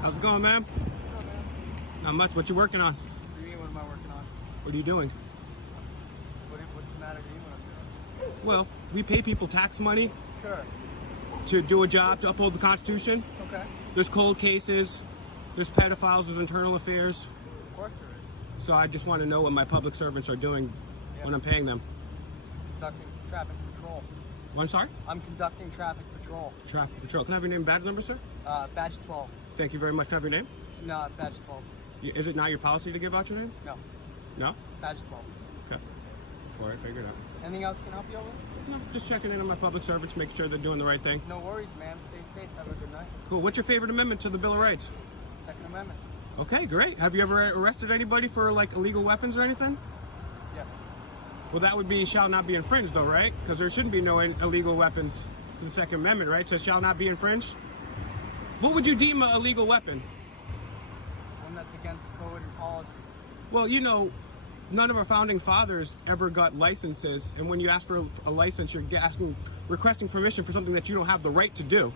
How's it going, ma'am? Oh, man. Not much. What you working on? What do you mean, what am I working on? What are you doing? What's the matter to you, what I'm doing? Well, we pay people tax money Sure. to do a job, to uphold the Constitution. Okay. There's cold cases, there's pedophiles, there's internal affairs. Of course there is. So I just want to know what my public servants are doing when I'm paying them. Conducting traffic patrol. Well, I'm sorry? I'm conducting traffic patrol. Traffic patrol. Can I have your name and badge number, sir? Badge 12. Thank you very much. Can I have your name? No, badge 12. Is it not your policy to give out your name? No, No? badge 12. Okay. All right, figure it out. Anything else I can help you with? No, just checking in on my public servants, making sure they're doing the right thing. No worries, man. Stay safe. Have a good night. Cool. What's your favorite amendment to the Bill of Rights? Second Amendment. Okay, great. Have you ever arrested anybody for like illegal weapons or anything? Yes. Well, that would be shall not be infringed, though, right? Because there shouldn't be no illegal weapons to the Second Amendment, right? So shall not be infringed. What would you deem an illegal weapon? One that's against code and policy. Well, you know, none of our founding fathers ever got licenses, and when you ask for a license, you're requesting permission for something that you don't have the right to do.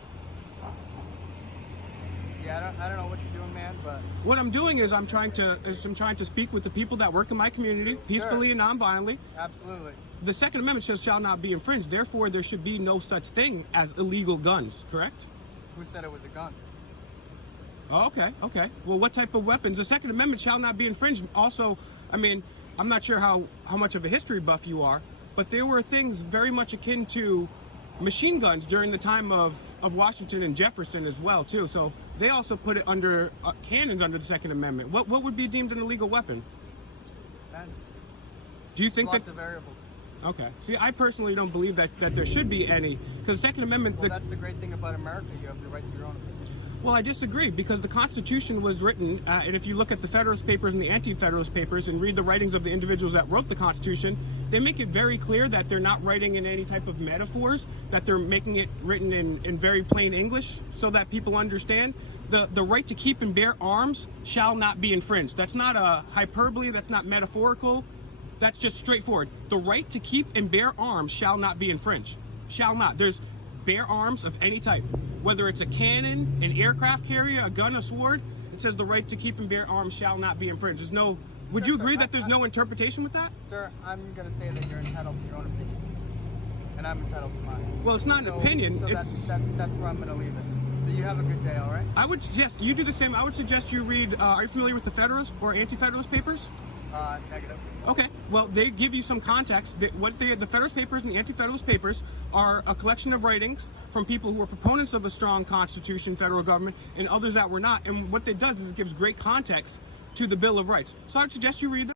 Yeah, I don't know what you're doing, man, but What I'm doing is I'm trying to speak with the people that work in my community peacefully and nonviolently. absolutely. The Second Amendment says shall not be infringed. Therefore, there should be no such thing as illegal guns, correct? Who said it was a gun? Oh, okay. Well, what type of weapons? The Second Amendment shall not be infringed. Also, I mean, I'm not sure how much of a history buff you are, but there were things very much akin to machine guns during the time of Washington and Jefferson as well, too. So they also put it under cannons under the Second Amendment. What would be deemed an illegal weapon? Depends. Do you think Lots of variables. Okay. See, I personally don't believe that there should be any, because the Second Amendment... Well, that's the great thing about America. You have the right to your own opinion. Well, I disagree, because the Constitution was written, and if you look at the Federalist Papers and the Anti-Federalist Papers and read the writings of the individuals that wrote the Constitution, they make it very clear that they're not writing in any type of metaphors, that they're making it written in very plain English so that people understand. The right to keep and bear arms shall not be infringed. That's not a hyperbole, that's not metaphorical, that's just straightforward. The right to keep and bear arms shall not be infringed. Shall not. There's bear arms of any type, whether it's a cannon, an aircraft carrier, a gun, a sword. It says the right to keep and bear arms shall not be infringed. There's no. Would you agree that there's no interpretation with that? Sir, I'm going to say that you're entitled to your own opinion, and I'm entitled to mine. Well, it's not an opinion. So it's that's where I'm going to leave it. So you have a good day, all right? I would suggest you do the same. I would suggest you read. Are you familiar with the Federalist or Anti-Federalist Papers? Negative. Okay, well, they give you some context. The Federalist Papers and the Anti-Federalist Papers are a collection of writings from people who are proponents of a strong Constitution, federal government, and others that were not. And what it does is it gives great context to the Bill of Rights. So I would suggest you read them.